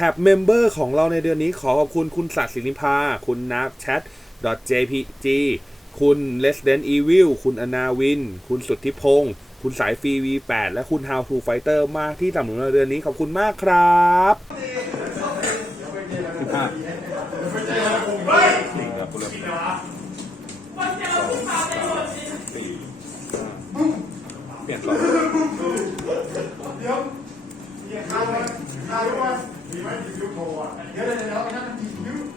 แท็บเมมเบอร์ของเราในเดือนนี้ขอขอบคุณคุณศักดิ์ศิริพา คุณนับแชท .jpg คุณ Resident Evil คุณอนาวิน คุณสุทธิพงศ์คุณสายฟรี V8 และคุณ How to Fighter มากที่สนับสนุนเราเดือนนี้ขอบคุณมากครับสิบห้าสี่ครับคุณเริ่มสองสา มสี่ห้าเปลี่ยนสอง กู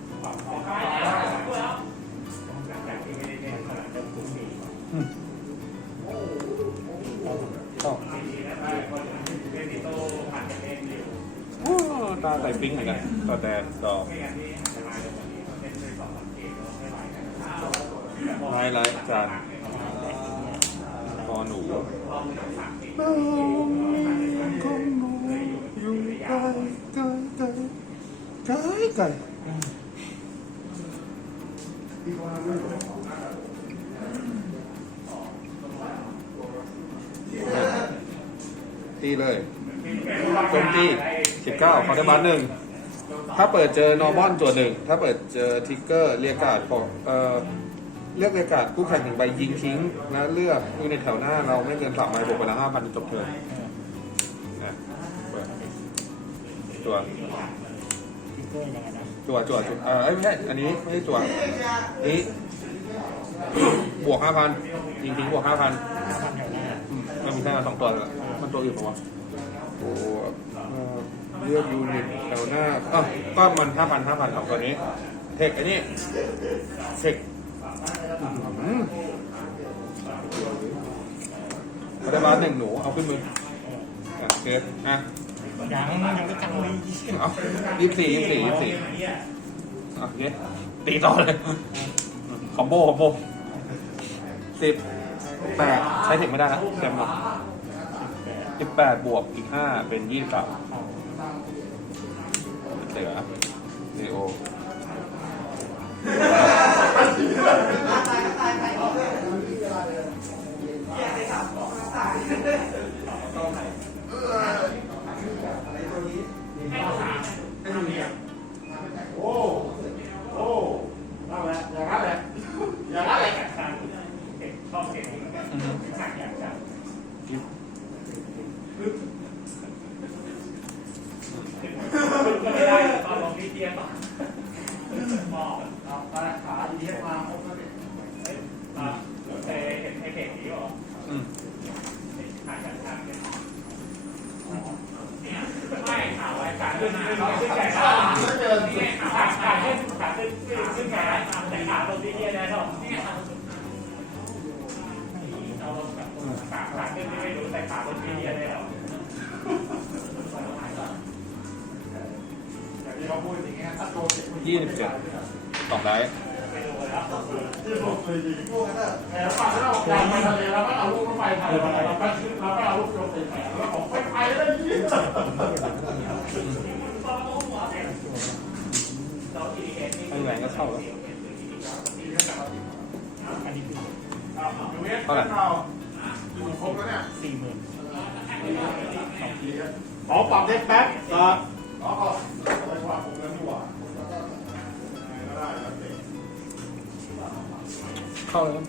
ปิ้งเหมือนกันต่อแต่ดอกไม้ไร้จานคอหนูอยู่ใกล้ใกล้ใกล้ใกล้ใกลตีเลยโจมตี เก้าคอร์ดบัตหนึ่งถ้าเปิดเจอนอร์มอนตัวหนึ่งถ้าเปิดเจอทิกเกอร์เรียกการ์ดของเอ่อเลือกเรียกการ์ดคู่แข่งหนึ่งใบยิงทิ้งและเลือกอยู่ในแถวหน้าเราไม่เกินสามใบบวกไปละห้าพันจบเทิร์นนะเปิดตัวทิกเกอร์ยังไงนะจั่วจั่วจั่วเออเอ้ยไม่ใช่อันนี้ไม่ใช่จั่วนี้บวกห้าพันยิงทิ้งบวกห้าพันห้าพันแถวหน้ามันมีแค่สองตัวเลยมันตัวอื่นปะวะโอ้ เลือกยูนิตแถวหน้าอะก็มันห้าพันห้าพันสองตัวนี้ เทคไอ้นี่เทคอืมเขาได้บาสหนึ่งหนู เอาขึ้นมืออะเกฟอะยังยังไม่จังเลยเอายี่สิบสี่ยี่สิบสี่ยี่สิบสี่อะเย้ตีต่อเลยคอมโบคอมโบสิบแปดใช้เทคไม่ได้นะเต็มหมดสิบแปดบวกอีกห้าเป็นยี่สิบสาม เสือเอโออฮึอืมยี่สิบเจ็ดสองไดฟ์ ไม่แรงก็เข้าแล้วอันนี้คือเท่าไหร่สี่หมื่นขอปรับเด็กแป๊บอ่าเข้าแล้วสอง เข้าเลยครั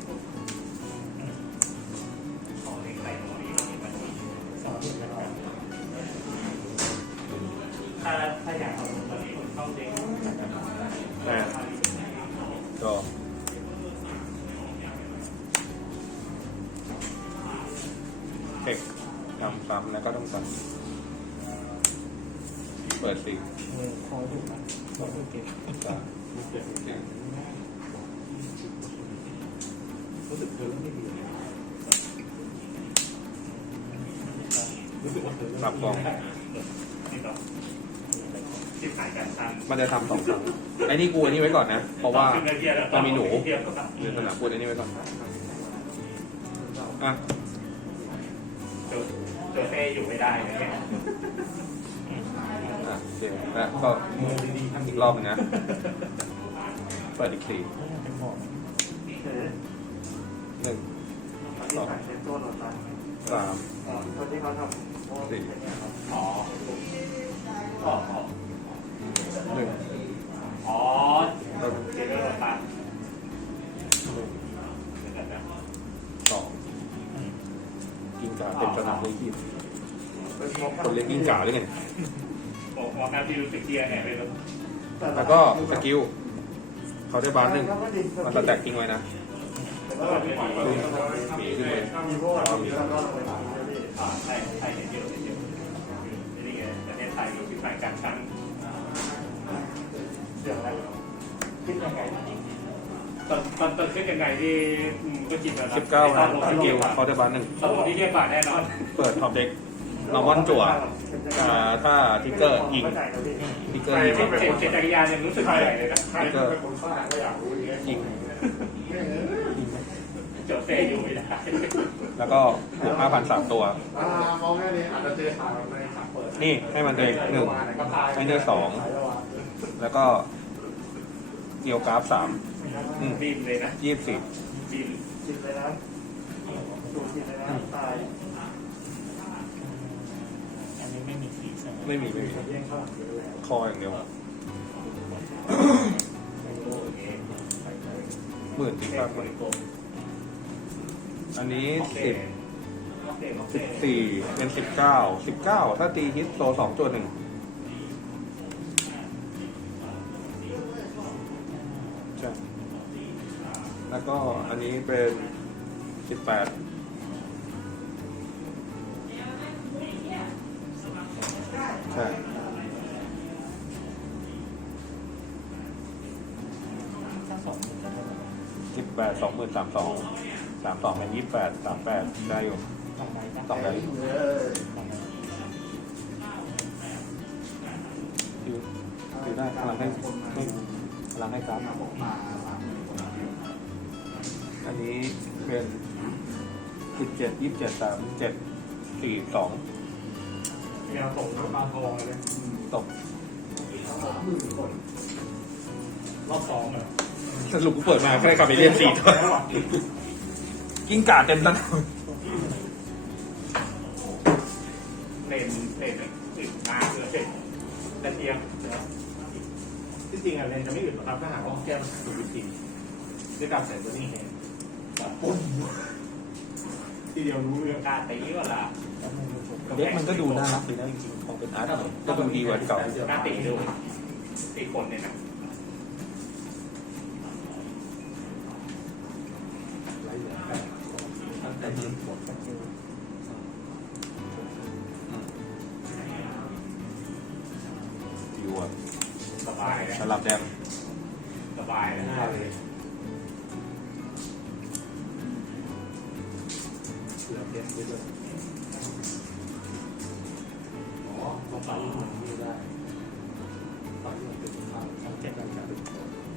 อ่ากเทำซ้ำแล้วก็ต้องสั่งเปิดสิ ของถูกไหมองเก็บ Thank you. รู้สึกเธอเริ่มไม่ดีเลยรู้สึกว่าเธอเริ่มสับกล่องนี่ต่อที่ขายกันตันมันจะทำสองครั้งไอ้นี่กูอันนี้ไว้ก่อนนะ เพราะว่า มันมีหนูเทียบกับเรื่องสนามพูดอันนี้ไว้ก่อนอะเจอเจอเฟ่อยู่ไม่ได้นะเนี่ยอะเดี๋ยวแล้วก็อีกรอบหนึงนะ เปิดอีกสี่เป็นหมอก หนึ่งสองสามสี่อ๋ออ๋อหนึ่งอ๋อแล้วเดี๋ยวเราตัดสองกินกาเต็มสนามเลยที่คนเล่นกินกาด้วยไงบอกว่าการที่รู้สึกเทียเนี่ยเป็นแล้วก็สกิลเขาได้บาร์หนึ่งมาสแต็กทิ้งไว้นะ หมีขึ้นเลยใช่ใช่เห็นเยอะเห็นเยอะนี่ไงประเทศไทยอยู่ที่ฝ่ายการช่างเรื่องอะไรคิดยังไงตอนตอนตอนคิดยังไงที่ก็จิตแบบสิบเก้านะสกิลเขาได้บาร์หนึ่งสมองที่เรียกกว่าแน่นอนเปิดท็อปเด็กนอร์มอนจั่วถ้าทิกเกอร์ยิงทิกเกอร์ยิงเจ็บเจจักรยานยังรู้สึกเหนื่อยเลยนะทิกเกอร์คนข้าก็อยากรู้อย่าง เงี้ยยิงเจอเฟ่อยู่ไม่ได้แล้วก็บวกห้าพันสามตัว อ่ามองแค่นี้อาจจะเจอทางในขับเปิดนี่ให้มันเลยหนึ่ง ให้ได้สอง แล้วก็เกียวกราฟสามอืมบินเลยนะยี่สิบสี่บินจิตเลยนะดูจิตเลยนะตายอันนี้ไม่มีขีดใช่ไหมไม่มีไม่มีแย่งข้าวหลังเยอะแล้วคออย่างเดียวหมื่นสิบห้าคน อันนี้สิบสิบสี่เป็นสิบเก้าสิบเก้าถ้าตีฮิตโซสองตัวหนึ่งใช่แล้วก็อันนี้เป็นสิบแปดใช่สิบแปดสองหมื่นสามสอง สามสองเป็นยี่สิบแปดสามแปดได้อยู่สองใบสองได้เออสองใบคือคือได้พลังให้ให้พลังให้กราฟอันนี้เป็นสิบเจ็ดยี่สิบเจ็ดสามเจ็ดสี่สองแนวตกมาทองเลยตกรอบสองเหรอสรุปกูเปิดมาแค่คาเมเลียนสี่ตัว กิ้งก่าเต็มตั้งเลนเลนอึดมากเลยแต่เทียมที่จริงอะเลนจะไม่อึดหรอกครับถ้าหากว่าแก้มันถูกจริงด้วยการใส่ตัวนี้เองปุ๊บทีเดียวรู้เรื่องการตีก็ละเด็กมันก็ดูน่ารักดีนะจริงๆของเป็นอาร์ตก็ดูดีกว่าเก่าการตีดูตีคนเนี่ยนะ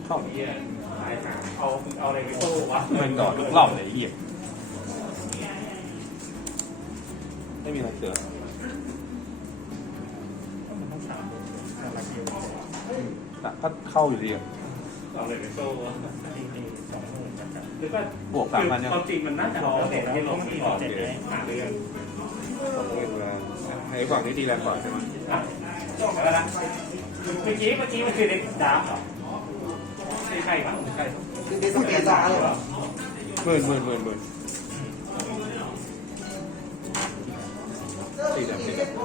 เข้าเฮียหายหาเอาเอาอะไรไปสู้วะไม่ดอดทุกรอบเลยไอ้เหี้ยไม่มีอะไรเสือมันต้องสามแต่ละเดียวแต่ถ้าเข้าอยู่ดีอะเอาอะไรไปสู้วะตีตีสองหมื่นนะครับหรือว่าบวกสามพันยังความจริงมันน่าจะรอเด็กที่ลงที่รอเด็กได้หาเรื่องสองหมื่นแรงไอ้ฝั่งนี้ตีแรงกว่าใช่ไหมอะจบแล้วนะเมื่อกี้เมื่อกี้มันคือเด็กดาบเหรอไม่ ใช่ป่ะไม่ใช่คือเป็นสเปซสายเหรอหมื่นหมื่นหมื่นหมื่นตีแรงตีแรงเ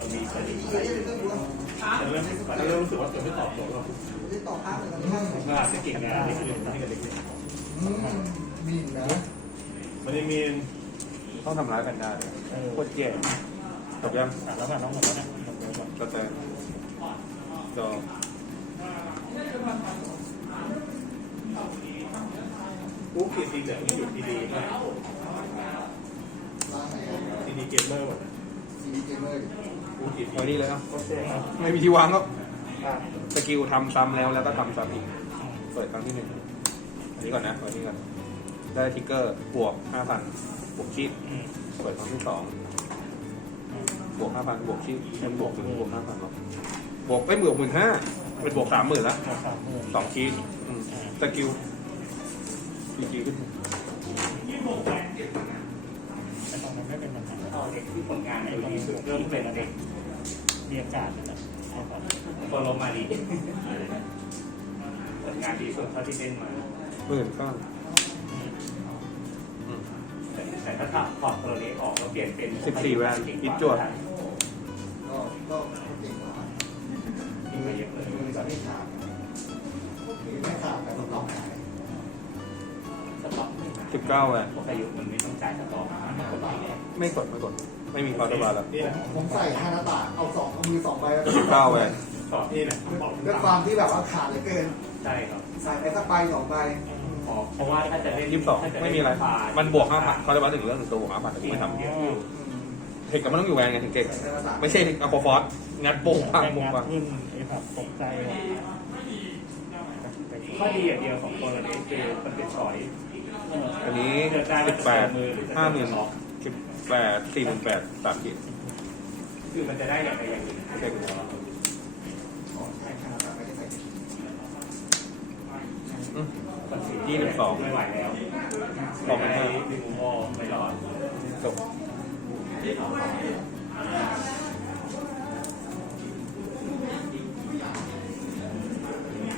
รามีสติแต่เริ่มแต่เริ่มรู้สึกว่าจะไม่ตอบโจทย์เราติดต่อข้างเลยกันที่ห้างาจจะเก่งงานที่อื่นที่กับเด็กอืมมีอีกนะมันจะมีต้องทำร้ายแพนด้าด้โคตรแย่จบยังแล้วผ่านน้องหมดแล้วนะ หมดแล้วก่อนก็แต่จอปุ๊บจริงๆแต่มันอยู่ทีดีมากร้านไหนทีดีเกมเมอร์หมดนะซีดีเกมเมอร์ปุ๊บทีเอานี่เลยครับโอเคครับไม่มีที่วางก็อะสกิลทำซ้ำแล้วแล้วก็ทำซ้ำอีกเปิดครั้งที่หนึ่งอันนี้ก่อนนะเปิดนี่ก่อนได้ทิกเกอร์บวกห้าพันบวกชีพอืมเปิดครั้งที่สอง บวกห้าพันบวกชีพเป็นบวกถึงบวกห้าพันหรอบวกไม่บวกหมื่นห้าเป็นบวกสามหมื่นละขอสามหมื่นสองชีพอืมสกิลพีจีขึ้นแต่ตอนนั้นไม่เป็นปัญหาเอาเด็กที่ผลงานในดีสุดเริ่มเป็นเด็กมีอากาศเลยนะเอาก่อนโคโลมาดีผลงานดีสุดเท่าที่เล่นมา หมื่นก็แต่แต่ถ้าถอดถอดตัวเล็กออกแล้วเปลี่ยนเป็นสิบสี่แวนอิดจวด ก็ก็เก่งกว่ายิ่งไปเยอะเลยมือจะไม่ขาดไม่ขาดแต่ต้องขายสต็อกไม่มาสิบเก้าแวนพวกอายุมันไม่ต้องจ่ายสต็อกมันก็ไม่ได้ไม่กดไม่กด ไม่มีคอร์ดบาร์แล้วนี่แหละผมใส่ห้าหน้าต่างเอาสองเอามือสองใบแล้วสิบเก้าแวนสอบนี่แหละบอกด้วยความที่แบบว่าขาดเหลือเกิน ใช่ครับ ใส่ไปสักใบสองใบพอเพราะว่าถ้าจะเล่นยี่สิบสองไม่มีอะไร มันบวกห้าพันคอร์ดบาร์ถึงเรื่องหนึ่งตัวบวกห้าพันแต่กูไม่ทำเยอะอยู่ เทคกับมันต้องอยู่แวนไงถึงเก่งใส่หน้าต่างไม่ใช่อะควาฟอร์สงัดโป่งปังแต่โป่งงานปังขึ้นไอ้แบบตกใจว่ะข้อดีอย่างเดียวของตัวเล็กคือมันเป็นช้อยอันนี้สิบแปดห้าหมื่นสิบแปดสี่หมื่นแปดสามขีดคือมันจะได้อย่างใดอย่างหนึ่งเก่งใส่ห้าหน้าต่างไม่ได้ใส่อืมยี่สิบสองไม่ไหวแล้วสองพันห้าดิมูโมไม่รอดจบ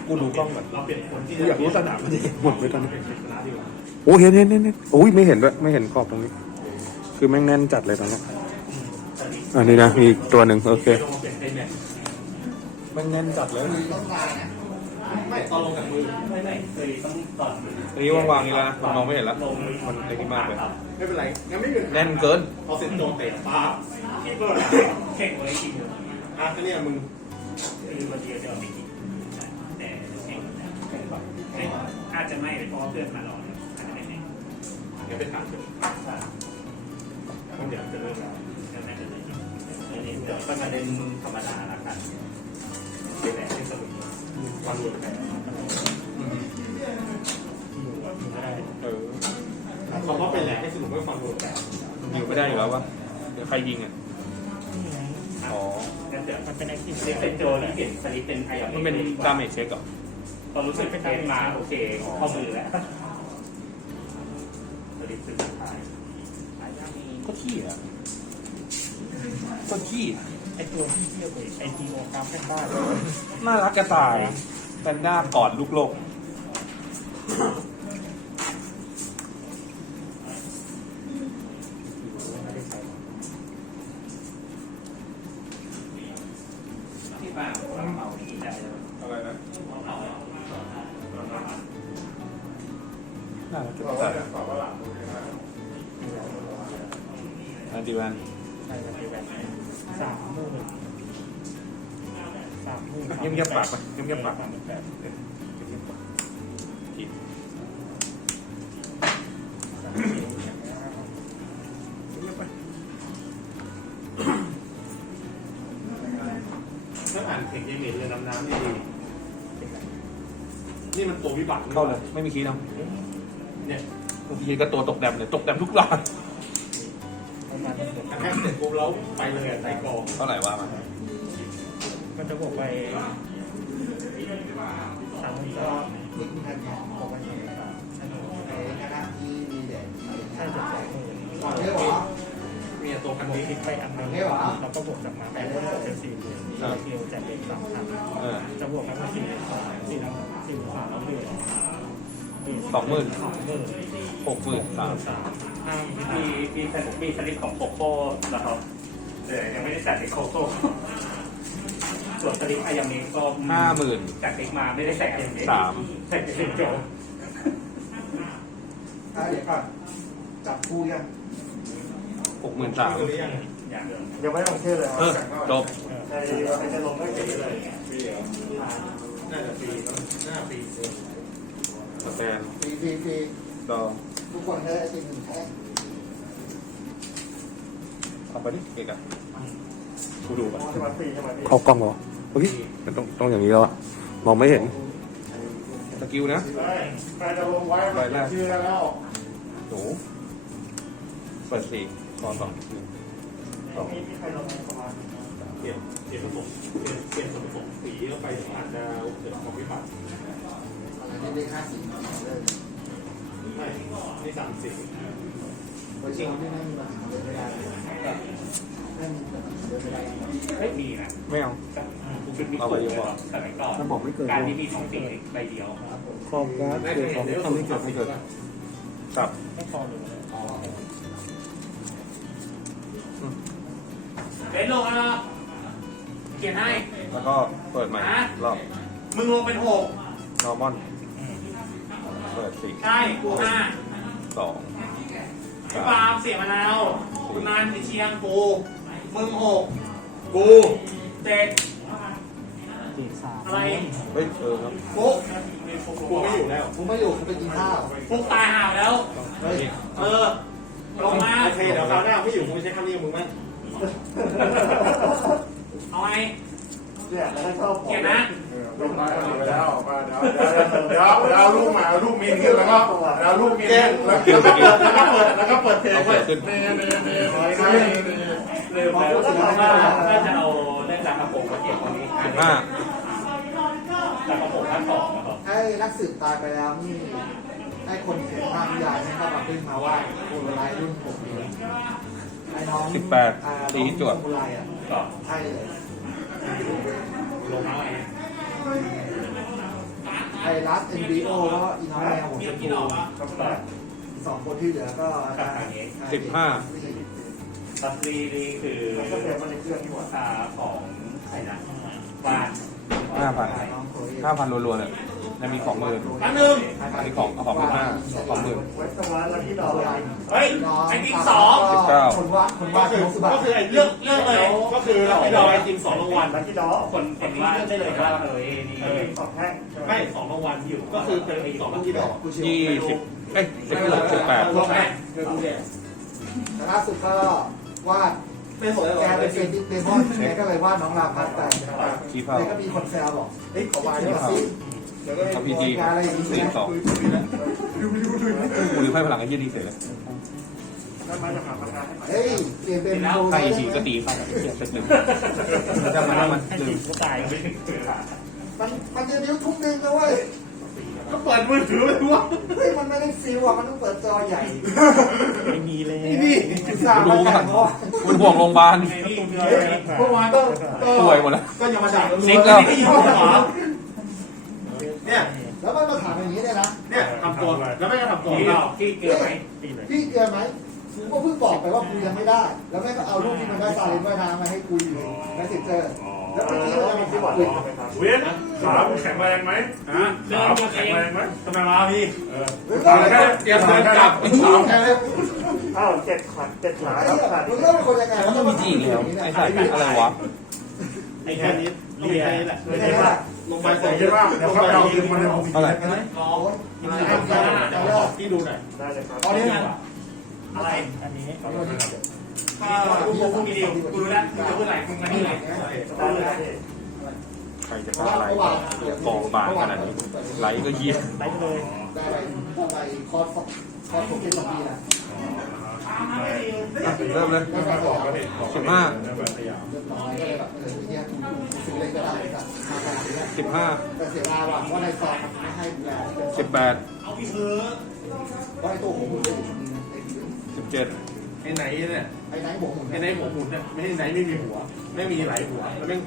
กูดูกล้องก่อนเราเป็นคนที่กูอยากรู้สนามมันจะเห็นหมดไหมตอนนี้เป็นชนะดีกว่าโอ้เห็นเห็นเห็นเห็นโอ้ยไม่เห็นด้วยไม่เห็นขอบตรงนี้ คือแม่งแน่นจัดเลยตอนนี้อันนี้นะมีอีกตัวหนึ่งโอเคลงมาเป็นเป็นเนี่ยแม่งแน่นจัดเลย ไม่ตอนลงกับมือไม่ไม่เคยต้องตอนอันนี้วางๆนี่แล้วนะมันมองไม่เห็นแล้วลงมันเล็กมากเลยไม่เป็นไรงั้นไม่เป็นแน่นเกินเอาเซ็นโดนเตะป้าคิดว่าเข่งไว้กินอะก็เนี่ยมึงคือวันเดียวเดียวไม่กินแต่เข่งเข่งแบบอาจจะไม่เพราะเพื่อนมารออาจจะไม่แน่เดี๋ยวไปถามเดี๋ยวเดี๋ยวจะเริ่มแล้วเดี๋ยวเดี๋ยวก็มาเล่นธรรมดาละกัน เป็นแบบที่สรุปความรู้แพ้ไม่ได้เออคำว่าเป็นแหละให้สรุปไม่ฟังรู้แพ้อยู่ไม่ได้อยู่แล้ววะเดี๋ยวใครยิงอะอ๋อแล้วเดี๋ยวมันเป็นไอ้ที่เรียกเป็นโจที่เปลี่ยนสลิปเป็นไอออนมันเป็นดาเมจเช็คเหรอตอนรู้สึกเป็นเกมมาโอเคข้ามือแล้วสลิปสุดท้ายก็ขี้อะก็ขี้อะ ตัวที่เทียบกับไอ้ทีโอกราฟเป็นบ้าน่ารักกระต่ายแพนด้ากอดลูกโลก เพลงเยเมนเลยน้ำน้ำดีนี่มันตัววิบัติเข้าเลย ไม่มีคีย์นะเนี่ยบางทีก็ตัวตกแดมเลยตกแดมทุกรอบประมาณนั้นแค่เสร็จปุ๊บแล้วไปเลยใส่กองเท่าไหร่ว่ามามันจะบวกไปสามหมื่นก็สามนิดนึงครับบวกไปสามหมื่นสามใช่ไหมไอ้คณะที่มีเด็กใช่จะสองหมื่น ก่อนเรียกว่ามีตัวพันบวกนี้คิดไปอันหนึงแล้วก็บวกจากมาแปดเป็นเป็นสี่หมื่นเทียวจากเด็กสามพันเออ จะบวกกันเป็นสี่สองสี่แล้วสี่สามแล้วเหลือสองหมื่น สองหมื่นหกหมื่นสามสามห้ามีมีมีสลิปของโคโค่แล้วครับเดี๋ยวยังไม่ได้จัดในโคโค่ส่วนสลิปอายาเมก็ห้าหมื่นจากเด็กมาไม่ได้ใส่เองสามใส่เป็นโจ อะเดี๋ยวก่อนจับคู่ยัง หกหมื่นสามยังไม่ลงชื่อเลยเออจบใครใครจะลงก็เขียนเลยน่าจะปีน่าปีสแตนฟรีฟรีฟรีดอทุกคนได้ไอติมหนึ่งแท่งเอาไปดิเอกอะกูดูก่อนจะมาฟรีจะมาฟรีเข้ากล้องเหรอเฮ้ยมันต้องต้องอย่างนี้แล้วอะมองไม่เห็นสกิลนะใครจะลงไว้เขียนชื่อแล้วหนูเปิดสี่ คอสองหนึ่งสองมีมีใครลงประมาณเปลี่ยนเปลี่ยนระบบเปลี่ยนเปลี่ยนระบบสีเข้าไปอาจจะเกิดของวิบัติอะไรได้ห้าสิบเลยไม่ไม่สามสิบโดยจริงไม่ไม่มีปัญหาเลยไม่ได้ไม่มีปัญหาเลยไม่ได้ไม่มีนะไม่เอากูเป็นมิเอาไปดีกว่าสมัยก่อนถ้าบอกไม่เกินการที่มีสองสีใบเดียวขอบการเกิดของทำไม่เกิดไม่เกิดสับไม่พอเลย เล่นลงแล้วเขียนให้ แล้วก็เปิดใหม่ รอบมึงลงเป็นหกนอร์มอนเปิดสี่ใช่กูห้าสองพี่สาปามล์มเสียมะนาวคุณนันไอเชียงกูมึงหกกูเจ็ดอะไรเฮ้ยเออครับฟุกกูไม่อยู่แล้วกูไม่อยู่กูไปกินข้าวฟุกตายห่าวแล้ว เฮ้ย เออ ลงมาโอเคเดี๋ยวคราวหน้าไม่อยู่มึงใช้คำนี้กับมึงไหมเอาไงเนี่ยแล้วชอบเขียนนะลงมาเดี๋ยวมาเดี๋ยวเดี๋ยวเดี๋ยวเดี๋ยวเอารูปมาเอารูปมีนขึ้นแล้วก็เอารูปมีนขึ้นแล้วก็เปิดแล้วก็เปิดแล้วก็เปิดเพลงเอาไว้เปิดขึ้นนี่นี่นี่นี่นี่ลืมแล้วว่าน่าจะเอาเรื่องจากกระโปรงมาเก็บวันนี้สิบห้าจากกระโปรงท่านสองนะครับให้นักสืบตายไปแล้วนี่ ให้คนเขียนภาพนิยายให้เข้ามาขึ้นมาว่าโบราณรุ่นผมเลยไอ้น้องสิบแปดอ่าตีจวดโบราณอะก็ใช่เลยลงมาไงไอ้รัสเอ็นบีโอก็อีน้องแมวผมมีจะกี่ดอกวะสองคนที่เหลือก็สิบห้าตัดรีนี่คือก็เสียมันในเครื่องที่ว่าอ่าของใครนะบ้าน ห้าพัน น้องโคเรียห้าพันรัวๆเลย แล้วมีของหมื่นอันหนึ่งอันนี้ของเอาของหมื่นห้าของหมื่นไว้สวัสดิ์แล้วที่ดอกอะไรเฮ้ยไอ้ติ๊กสองสิบเก้าคนว่าคนก็ว่าคือสุบัก็ก็คืคืออไอ้เลือกเลือกเลย ก็คือเราให้เราไอจิมสองรางวัลแล้วที่ดอกคนคนว่าเลือกได้เลยว่าเออนี่สองแท่งไม่สองรางวัลที่อยู่ ก็คือเป็นไอ้สองรางวัลที่ดอกยี่สิบเอ้ยสิบหกสิบแปดรวมไหมแต่ล่าสุดก็วาดไม่หมดแล้วแกเป็นเซนติเดมอนแกก็เลยวาดน้องลาพัดไปชี้เฝ้าแล้วก็มีคนแซวบอกเฮ้ยขอวาดหน่อยสิ เอาพีจีแกอะไรอย่างนี้สี่สองกูลืมให้พลังไอ้ยี่ดีเสร็จเลยเฮ้ยเปลี่ยนเป็นโบใครทีก็ตีไปเจ็ดหนึ่งจำมันได้มันลืมก็ตายไม่ถึงเจอขามันมันจะนิ้วทุกนึงนะเว้ยก็เปิดมือถือเลยวะเฮ้ยมันไม่ได้ฟิลอะมันต้องเปิดจอใหญ่ไม่มีเลยนี่สามรู้มาป่ะจากเพราะคุณห่วงโรงพยาบาลไอ้นี่เมื่อวานก็ป่วยหมดแล้วก็ยังมาด่าเราซิกแล้วไม่ยอม เหรอเนี่ยแล้วมันมาถามอย่างนี้เลยนะเนี่ยทำตัวแล้วไม่ก็ทำตัวที่เราที่เกลือไหมพี่เกลือไหมกูก็เพิ่งบอกไปว่ากูยังไม่ได้ แล้วแม่ก็เอารูปที่มันได้ซาเลนว่ายน้ำมาให้กูอยู่ในสิเจอแล้วเมื่อกี้มันจะมีที่บอกเวียนขาแข็งแรงไหมฮะเรื่องตัวเองทำไมมาพี่หรือขาก็แค่เตรียมเดินกลับสามแค่เลยอ้าวเจ็ดขาเจ็ดขาแล้วขามึงเล่าเป็นคนยังไงมันต้องมีจีแล้วไอ้สัตว์อะไรวะ ไอ้แค่นี้เรียนแหละไม่ใช่ว่าลงไปผมคิดว่าเดี๋ยวเขาเราดึงมันเลยผมอะไรน้องกินที่ข้าวกันแล้วก็ที่ดูหน่อยได้เลยครับตอนนี้อะไรอันนี้ถ้าลูกโป่งมีเดียวกูรู้แล้วมึงจะพูดอะไรมึงมาที่ไหนได้เลยใครจะกล้าอะไรกองบางขนาดนี้ไหลก็เยี่ยได้เลยได้ไปคอร์สคอร์สผมเป็นสองปีนะ เริ่มเลยแล้วก็บอกเรียสิบห้าสิบห้าแต่เสียดายว่ะว่าในซองมันไม่ให้ดูแลสิบแปดเอาพี่เธอว่าไอ้ตัวหัวหมุนได้อยู่ในในสิบเจ็ดไอ้ไหนเนี่ยไอ้ไหนหัวหมุนไอ้ไหนหัวหมุนเนี่ยไม่ใช่ไหนไม่มีหัว ไม่มีหลายหัวแล้วแม่ง